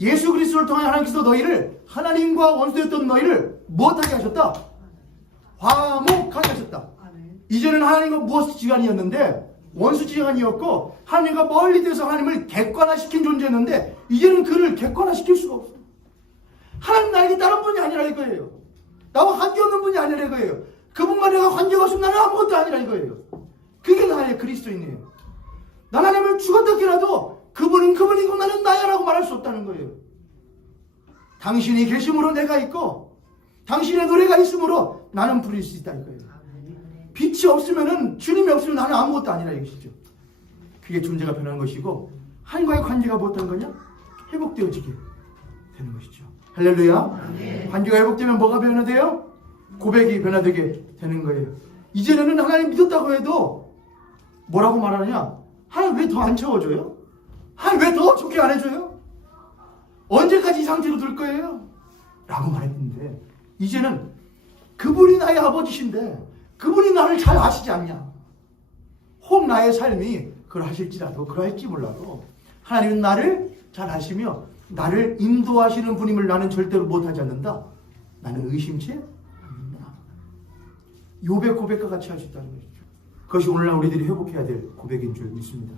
예수 그리스도를 통해 하나님께서 너희를, 하나님과 원수되었던 너희를 무엇하게 하셨다? 화목하게 하셨다. 이제는 하나님과 무엇 지간이었는데 원수 지간이었고 하나님과 멀리 돼서 하나님을 객관화시킨 존재였는데 이제는 그를 객관화시킬 수가 없어. 하나님 나에게 다른 분이 아니라 이거예요. 나와 관계없는 분이 아니라 이거예요. 그분과 내가 관계가 없으면 나는 아무것도 아니라 이거예요. 그게 나의 그리스도인이에요. 난 하나님을 죽었다 깨라도 그분은 그분이고 나는 나야라고 말할 수 없다는 거예요. 당신이 계심으로 내가 있고 당신의 노래가 있으므로 나는 부릴 수 있다 이거예요. 빛이 없으면은, 주님이 없으면 나는 아무것도 아니라 이것이죠. 그게 존재가 변하는 것이고 하나님과의 관계가 어떤 거냐? 회복되어지게 되는 것이죠. 할렐루야. 관계가 회복되면 뭐가 변화돼요? 고백이 변화되게 되는 거예요. 이제는 하나님 믿었다고 해도 뭐라고 말하느냐? 하나님 왜 더 안 채워줘요? 하나님 왜 더 좋게 안 해줘요? 언제까지 이 상태로 둘 거예요? 라고 말했는데 이제는 그분이 나의 아버지신데 그분이 나를 잘 아시지 않냐? 혹 나의 삶이 그러하실지라도 그러할지 몰라도 하나님은 나를 잘 아시며 나를 인도하시는 분임을 나는 절대로 못하지 않는다. 나는 의심치 않는다. 욥의 고백과 같이 할 수 있다는 것이죠. 그것이 오늘날 우리들이 회복해야 될 고백인 줄 믿습니다.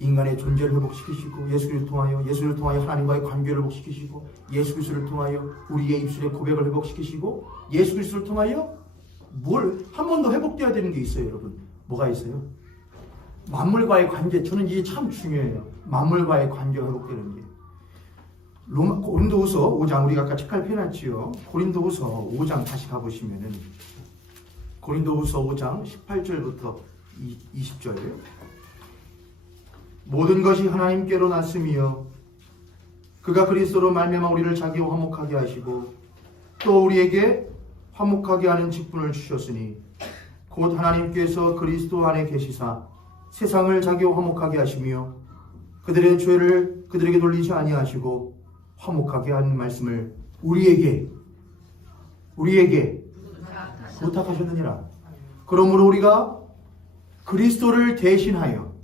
인간의 존재를 회복시키시고 예수를 통하여 하나님과의 관계를 회복시키시고 예수 그리스도를 통하여 우리의 입술의 고백을 회복시키시고 예수 그리스도를 통하여 뭘 한 번 더 회복되어야 되는 게 있어요. 여러분 뭐가 있어요? 만물과의 관계. 저는 이게 참 중요해요. 만물과의 관계가 회복되는 게. 고린도후서 5장 우리가 아까 책갈 펴놨지요. 고린도후서 5장 다시 가보시면은 고린도후서 5장 18절부터 20절이에요. 모든 것이 하나님께로 났으며 그가 그리스도로 말미암아 우리를 자기와 화목하게 하시고 또 우리에게 화목하게 하는 직분을 주셨으니 곧 하나님께서 그리스도 안에 계시사 세상을 자기와 화목하게 하시며 그들의 죄를 그들에게 돌리지 아니하시고 화목하게 하는 말씀을 우리에게 부탁하셨느니라. 그러므로 우리가 그리스도를 대신하여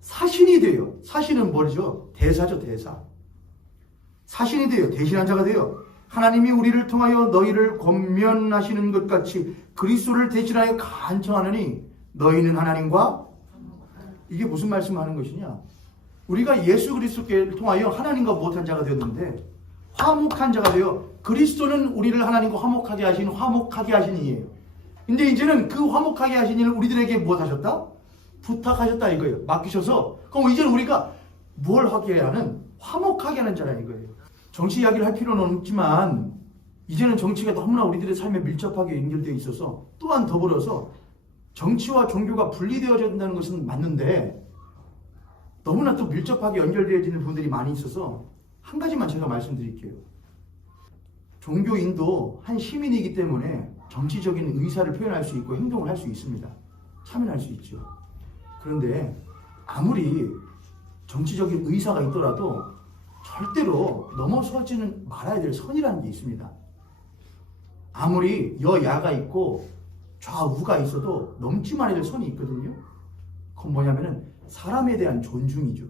사신이 되어, 사신은 뭐죠? 대사죠, 대사. 사신이 되어, 대신한 자가 되어 하나님이 우리를 통하여 너희를 권면하시는 것 같이 그리스도를 대신하여 간청하느니 너희는 하나님과, 이게 무슨 말씀을 하는 것이냐? 우리가 예수 그리스도를 통하여 하나님과 무엇한 자가 되었는데 화목한 자가 되어 그리스도는 우리를 하나님과 화목하게 하신 이에요. 근데 이제는 그 화목하게 하신 이를 우리들에게 무엇하셨다? 부탁하셨다 이거예요. 맡기셔서. 그럼 이제는 우리가 뭘 하게 하는? 화목하게 하는 자라 이거예요. 정치 이야기를 할 필요는 없지만 이제는 정치가 너무나 우리들의 삶에 밀접하게 연결되어 있어서 또한 더불어서 정치와 종교가 분리되어져야 된다는 것은 맞는데 너무나 또 밀접하게 연결되어지는 부분들이 많이 있어서 한 가지만 제가 말씀드릴게요. 종교인도 한 시민이기 때문에 정치적인 의사를 표현할 수 있고 행동을 할 수 있습니다. 참여할 수 있죠. 그런데 아무리 정치적인 의사가 있더라도 절대로 넘어서지는 말아야 될 선이라는 게 있습니다. 아무리 여야가 있고 좌우가 있어도 넘지 말아야 될 선이 있거든요. 그건 뭐냐면은 사람에 대한 존중이죠.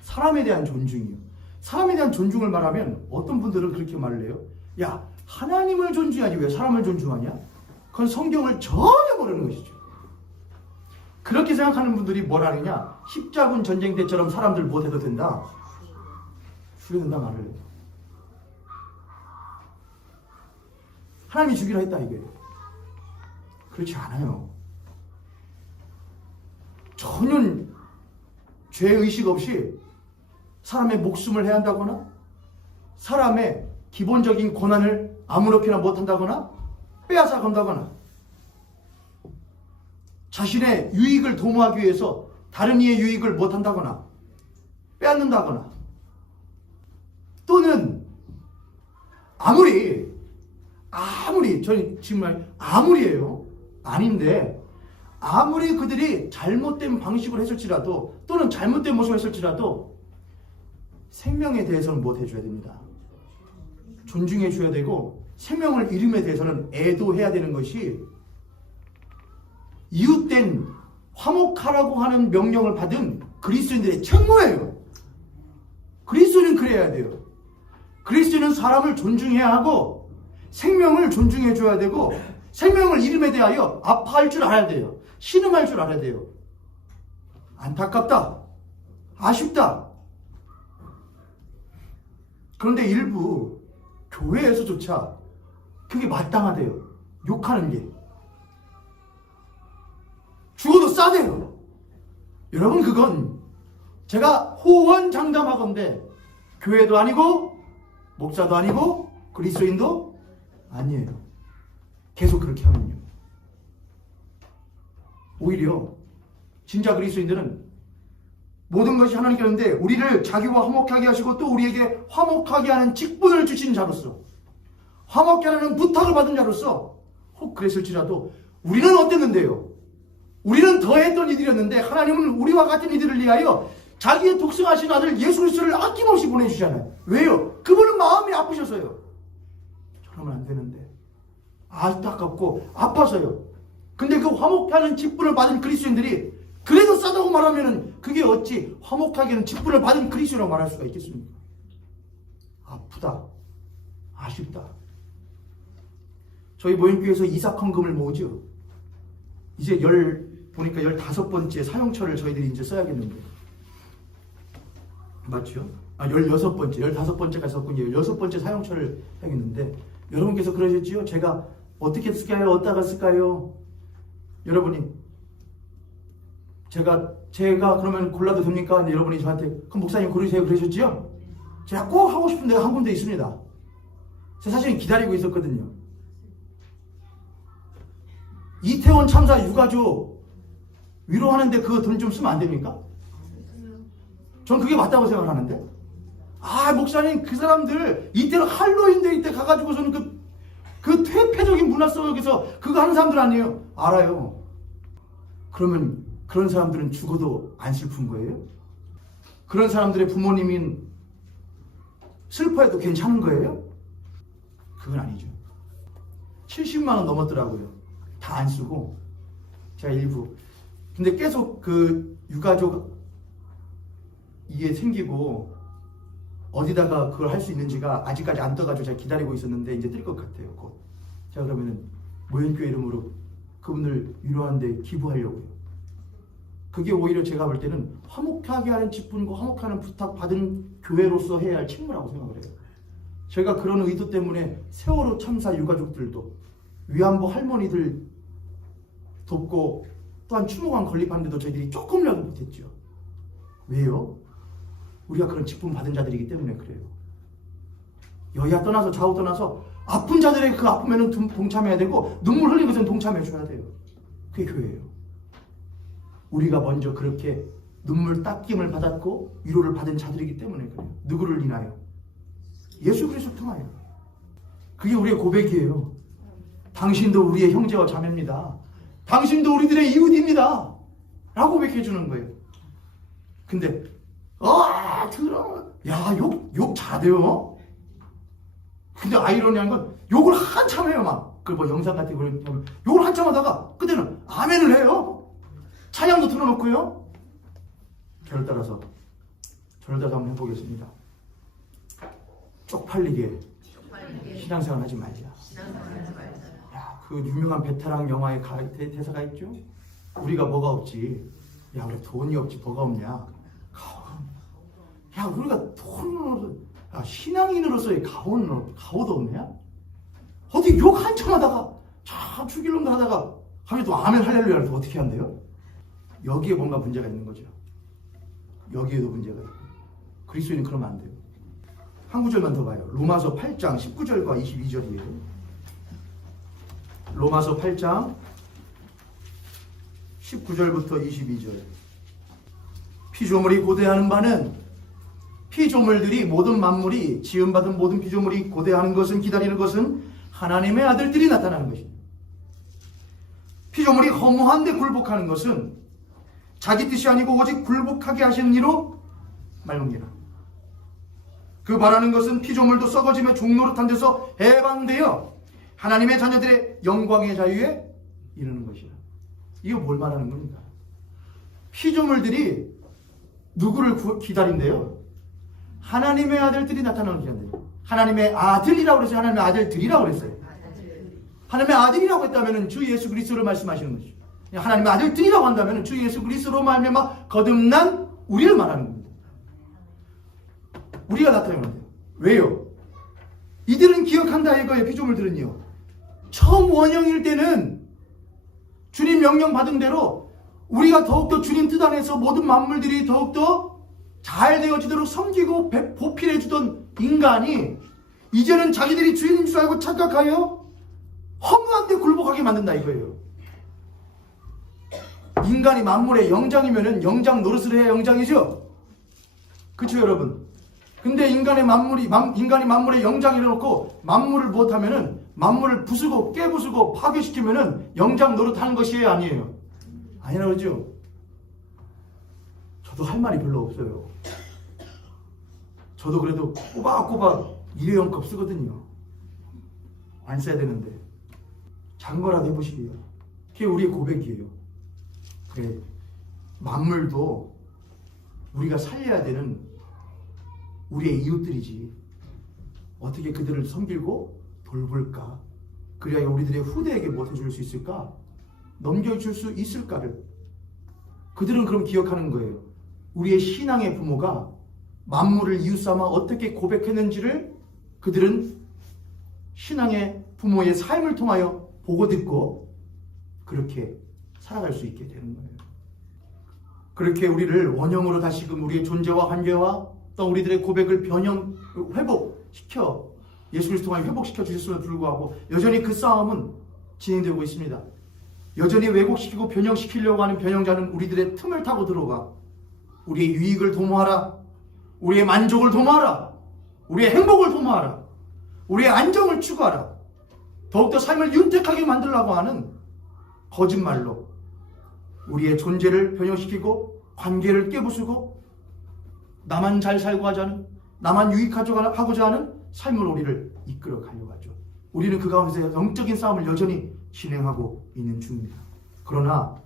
사람에 대한 존중이요. 사람에 대한 존중을 말하면 어떤 분들은 그렇게 말을 해요. 야, 하나님을 존중하지 왜 사람을 존중하냐? 그건 성경을 전혀 모르는 것이죠. 그렇게 생각하는 분들이 뭘 하느냐? 십자군 전쟁 때처럼 사람들 못해도 된다. 죽여야 말을 해요. 하나님이 죽이라 했다 이게. 그렇지 않아요. 전혀 죄의식 없이 사람의 목숨을 해한다거나 사람의 기본적인 권한을 아무렇게나 못한다거나 빼앗아 간다거나 자신의 유익을 도모하기 위해서 다른 이의 유익을 못한다거나 빼앗는다거나 또는 아무리 저는 지금 아무리예요. 아닌데 아무리 그들이 잘못된 방식으로 했을지라도 또는 잘못된 모습을 했을지라도 생명에 대해서는 못 해줘야 됩니다. 존중해 줘야 되고 생명을 잃음에 대해서는 애도해야 되는 것이 이웃된 화목하라고 하는 명령을 받은 그리스도인들의 책무예요. 그리스도는 그래야 돼요. 그리스도는 사람을 존중해야 하고 생명을 존중해 줘야 되고 생명을 잃음에 대하여 아파할 줄 알아야 돼요. 신음할 줄 알아야 돼요. 안타깝다. 아쉽다. 그런데 일부 교회에서조차 그게 마땅하대요. 욕하는 게. 죽어도 싸대요. 여러분 그건 제가 호언장담하건대 교회도 아니고 목사도 아니고 그리스도인도 아니에요. 계속 그렇게 하면요. 오히려 진짜 그리스도인들은 모든 것이 하나님께 있는데 우리를 자기와 화목하게 하시고 또 우리에게 화목하게 하는 직분을 주신 자로서 화목케 하는 부탁을 받은 자로서 혹 그랬을지라도 우리는 어땠는데요? 우리는 더했던 이들이었는데 하나님은 우리와 같은 이들을 위하여 자기의 독생하신 아들 예수 그리스도를 아낌없이 보내주잖아요. 왜요? 그분은 마음이 아프셔서요. 저러면 안 되는데 안타깝고 아파서요. 근데 그 화목하는 직분을 받은 그리스도인들이 그래도 싸다고 말하면은 그게 어찌 화목하게 하는 직분을 받은 그리스도라고 말할 수가 있겠습니까? 아프다. 아쉽다. 저희 모임교회에서 이삭헌금을 모으죠. 이제 보니까 15번째 사용처를 저희들이 이제 써야겠는데. 맞죠? 16번째, 15번째가 썼군요. 16번째 사용처를 해야겠는데, 여러분께서 그러셨지요? 제가 어떻게 쓸까요? 어디다가 쓸까요? 여러분이, 제가 그러면 골라도 됩니까? 근데 여러분이 저한테, 그럼 목사님 고르세요. 그러셨지요? 제가 꼭 하고 싶은 데가 한 군데 있습니다. 제가 사실은 기다리고 있었거든요. 이태원 참사 유가족 위로하는데 그거 돈 좀 쓰면 안 됩니까? 전 그게 맞다고 생각하는데. 목사님, 그 사람들 이때는 할로윈데이 때 가가지고서는 그 퇴폐적인 문화 속에서 그거 하는 사람들 아니에요? 알아요. 그러면 그런 사람들은 죽어도 안 슬픈 거예요? 그런 사람들의 부모님인 슬퍼해도 괜찮은 거예요? 그건 아니죠. 70만 원 넘었더라고요. 다 안 쓰고. 제가 일부. 근데 계속 그 유가족 이게 생기고 어디다가 그걸 할 수 있는지가 아직까지 안 떠가지고 제가 기다리고 있었는데 이제 뜰 것 같아요. 곧. 제가 그러면은 모현교회 이름으로 그분들 위로하는데 기부하려고요. 그게 오히려 제가 볼 때는 화목하게 하는 직분과 화목하는 부탁 받은 교회로서 해야 할 책무라고 생각을 해요. 제가 그런 의도 때문에 세월호 참사 유가족들도 위안부 할머니들 돕고 또한 추모관 건립하는데도 저희들이 조금이라도 못했죠. 왜요? 우리가 그런 직분 받은 자들이기 때문에 그래요. 여야 떠나서 좌우 떠나서 아픈 자들의 그 아픔에는 동참해야 되고 눈물 흘리는 것은 동참해 줘야 돼요. 그게 교회예요. 우리가 먼저 그렇게 눈물 닦임을 받았고 위로를 받은 자들이기 때문에 그래요. 누구를 인하여? 예수 그리스도를 통하여. 그게 우리의 고백이에요. 당신도 우리의 형제와 자매입니다. 당신도 우리들의 이웃입니다. 라고 고백해 주는 거예요. 근데 들어. 야, 욕 잘해요. 근데 아이러니한 건 욕을 한참 해요. 막 그 뭐 영상 같은 거 보면 욕을 한참 하다가 그때는 아멘을 해요. 찬양도 틀어놓고요. 저를 따라서 한번 해보겠습니다. 쪽팔리게 신앙생활 하지 말자. 야, 그 유명한 베테랑 영화의 대사가 있죠. 우리가 뭐가 없지? 야, 우리 돈이 없지 뭐가 없냐? 야, 우리가 돈으로, 신앙인으로서의 가오도 없냐? 어디 욕 한참 하다가, 참 죽일 놈도 하다가, 갑자기 또 아멘 할렐루야를 또 어떻게 한대요? 여기에 뭔가 문제가 있는 거죠. 여기에도 문제가 있고. 그리스도인은 그러면 안 돼요. 한 구절만 더 봐요. 로마서 8장 19절과 22절이에요. 로마서 8장 19절부터 22절. 피조물이 고대하는 바는 피조물들이 모든 만물이 지음받은 모든 피조물이 고대하는 것은 기다리는 것은 하나님의 아들들이 나타나는 것입니다. 피조물이 허무한데 굴복하는 것은 자기 뜻이 아니고 오직 굴복하게 하시는 이로 말합니다. 그 바라는 것은 피조물도 썩어지며 종노릇한 데서 해방되어 하나님의 자녀들의 영광의 자유에 이르는 것이라. 이거 뭘 말하는 겁니까? 피조물들이 누구를 기다린대요? 하나님의 아들들이 나타나는 기다린대요. 하나님의 아들이라고 그랬어요? 하나님의 아들들이라고 그랬어요? 하나님의 아들이라고 했다면 주 예수 그리스도를 말씀하시는 것이죠. 하나님의 아들들이라고 한다면 주 예수 그리스도로 말미암아 거듭난 우리를 말하는 겁니다. 우리가 나타나는 거예요. 왜요? 이들은 기억한다 이거예요. 피조물들은요. 처음 원형일 때는 주님 명령 받은 대로 우리가 더욱더 주님 뜻 안에서 모든 만물들이 더욱더 잘 되어지도록 섬기고 보필해 주던 인간이 이제는 자기들이 주인인 줄 알고 착각하여 허무한데 굴복하게 만든다 이거예요. 인간이 만물의 영장이면은 영장 노릇을 해야 영장이죠. 그렇죠 여러분? 근데 인간이 만물의 영장이라 놓고 만물을 못하면은 만물을 부수고 깨부수고 파괴시키면은 영장 노릇하는 것이 아니에요. 아니라 그러죠. 저도 할 말이 별로 없어요. 저도 그래도 꼬박꼬박 일회용컵 쓰거든요. 안 써야 되는데 작은 거라도 해보시게요. 그게 우리의 고백이에요. 그래, 만물도 우리가 살려야 되는 우리의 이웃들이지. 어떻게 그들을 섬기고 돌볼까? 그래야 우리들의 후대에게 뭐 해줄 수 있을까? 넘겨줄 수 있을까를. 그들은 그럼 기억하는 거예요. 우리의 신앙의 부모가 만물을 이웃삼아 어떻게 고백했는지를 그들은 신앙의 부모의 삶을 통하여 보고 듣고 그렇게 살아갈 수 있게 되는 거예요. 그렇게 우리를 원형으로 다시금 우리의 존재와 관계와 또 우리들의 고백을 회복시켜 예수 그리스도 통해 회복시켜 주셨음에도 불구하고 여전히 그 싸움은 진행되고 있습니다. 여전히 왜곡시키고 변형시키려고 하는 변형자는 우리들의 틈을 타고 들어가 우리의 유익을 도모하라, 우리의 만족을 도모하라, 우리의 행복을 도모하라, 우리의 안정을 추구하라, 더욱더 삶을 윤택하게 만들려고 하는 거짓말로 우리의 존재를 변형시키고 관계를 깨부수고 나만 잘 살고 하자는, 나만 유익하고자 하는 삶으로 우리를 이끌어 가려고 하죠. 우리는 그 가운데서 영적인 싸움을 여전히 진행하고 있는 중입니다. 그러나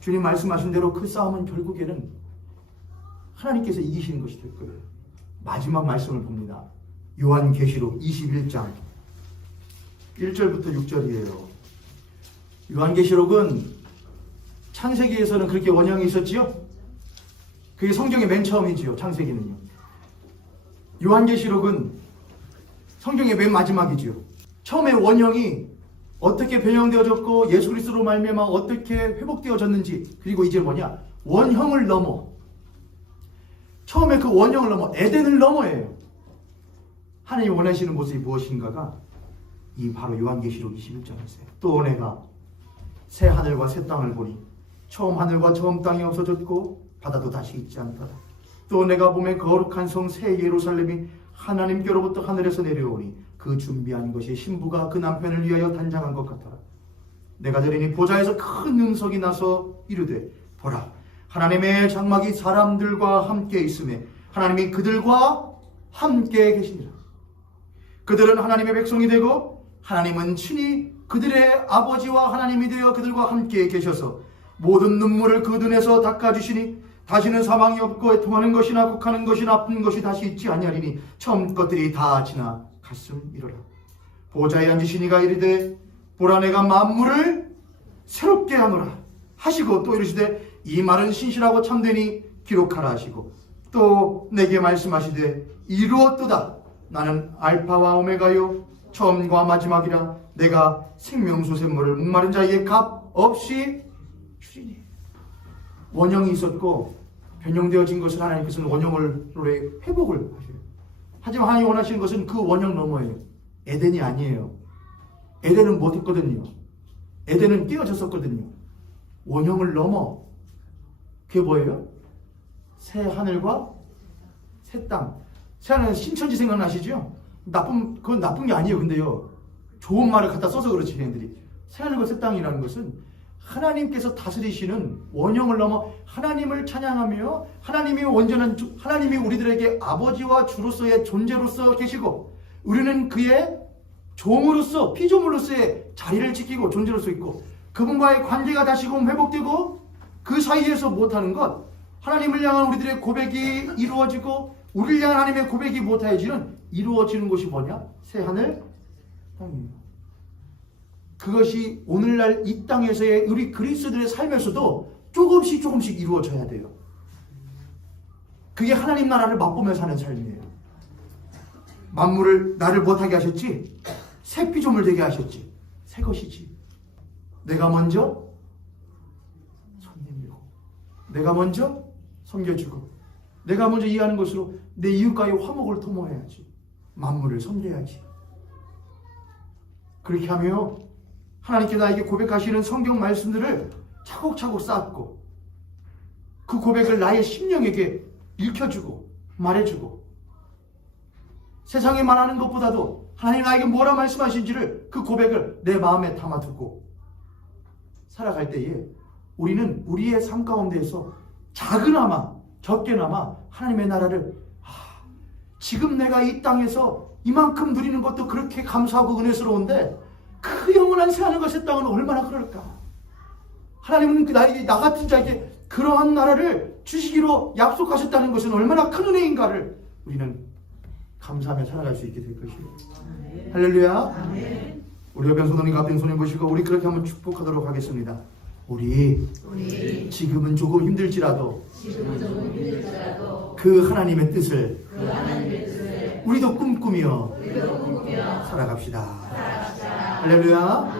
주님 말씀하신 대로 그 싸움은 결국에는 하나님께서 이기시는 것이 될 거예요. 마지막 말씀을 봅니다. 요한계시록 21장 1절부터 6절이에요. 요한계시록은 창세기에서는 그렇게 원형이 있었지요? 그게 성경의 맨 처음이지요. 창세기는요. 요한계시록은 성경의 맨 마지막이지요. 처음에 원형이 어떻게 변형되어졌고 예수 그리스도로 말미암아 어떻게 회복되어졌는지, 그리고 이제 뭐냐? 원형을 넘어, 처음에 그 원형을 넘어 에덴을 넘어예요. 하나님이 원하시는 모습이 무엇인가가 이 바로 요한계시록 21장이었어요. 또 내가 새 하늘과 새 땅을 보니 처음 하늘과 처음 땅이 없어졌고 바다도 다시 있지 않더라. 또 내가 보매 거룩한 성 새 예루살렘이 하나님께로부터 하늘에서 내려오니 그 준비한 것이 신부가 그 남편을 위하여 단장한 것 같더라. 내가 들으니 보좌에서 큰 음성이 나서 이르되 보라, 하나님의 장막이 사람들과 함께 있음에 하나님이 그들과 함께 계시니라. 그들은 하나님의 백성이 되고 하나님은 친히 그들의 아버지와 하나님이 되어 그들과 함께 계셔서 모든 눈물을 그 눈에서 닦아주시니 다시는 사망이 없고 애통하는 것이나 곡하는 것이나 아픈 것이 다시 있지 아니하리니 처음 것들이 다 지나갔음이로라. 보좌에 앉으시니가 이르되 보라, 내가 만물을 새롭게 하노라 하시고 또 이르시되 이 말은 신실하고 참되니 기록하라 하시고 또 내게 말씀하시되 이루었도다. 나는 알파와 오메가요 처음과 마지막이라. 내가 생명수 샘물을 목마른 자에게 값 없이 주리니. 원형이 있었고 변형되어진 것을 하나님께서는 원형을 회복을 하셔요. 하지만 하나님이 원하시는 것은 그 원형 너머예요. 에덴이 아니에요. 에덴은 못했거든요. 에덴은 깨어졌었거든요. 원형을 넘어 그게 뭐예요? 새 하늘과 새 땅. 새 하늘은 신천지 생각나시죠? 그건 나쁜 게 아니에요. 근데요, 좋은 말을 갖다 써서 그렇지, 걔네들이. 새 하늘과 새 땅이라는 것은 하나님께서 다스리시는 원형을 넘어 하나님을 찬양하며 하나님이 온전한 하나님이 우리들에게 아버지와 주로서의 존재로서 계시고 우리는 그의 종으로서 피조물로서의 자리를 지키고 존재로서 있고 그분과의 관계가 다시금 회복되고 그 사이에서 못하는 것, 하나님을 향한 우리들의 고백이 이루어지고 우리를 향한 하나님의 고백이 못하여지는 이루어지는 것이 뭐냐? 새하늘 땅입니다. 그것이 오늘날 이 땅에서의 우리 그리스도들의 삶에서도 조금씩 이루어져야 돼요. 그게 하나님 나라를 맛보며 사는 삶이에요. 만물을 나를 못하게 하셨지, 새 피조물 되게 하셨지, 새 것이지. 내가 먼저 손 내밀고, 내가 먼저 섬겨주고, 내가 먼저 이해하는 것으로 내 이웃과의 화목을 도모해야지. 만물을 섬겨야지. 그렇게 하며 하나님께 나에게 고백하시는 성경 말씀들을 차곡차곡 쌓고 그 고백을 나의 심령에게 읽혀주고 말해주고 세상에 말하는 것보다도 하나님 나에게 뭐라 말씀하신지를 그 고백을 내 마음에 담아두고 살아갈 때에 우리는 우리의 삶 가운데에서 작으나마 적게나마 하나님의 나라를 지금 내가 이 땅에서 이만큼 누리는 것도 그렇게 감사하고 은혜스러운데 그 영원한 새하늘과 새 땅은 얼마나 그럴까? 하나님은 나에게, 나 같은 자에게 그러한 나라를 주시기로 약속하셨다는 것은 얼마나 큰 은혜인가를 우리는 감사하며 살아갈 수 있게 될 것이에요. 할렐루야. 아멘. 우리 옆에 손님 앞에 손님 보시고 우리 그렇게 한번 축복하도록 하겠습니다. 우리 지금은 조금 힘들지라도 그 하나님의 뜻을 우리도 꿈꾸며 살아갑시다. 할렐루야.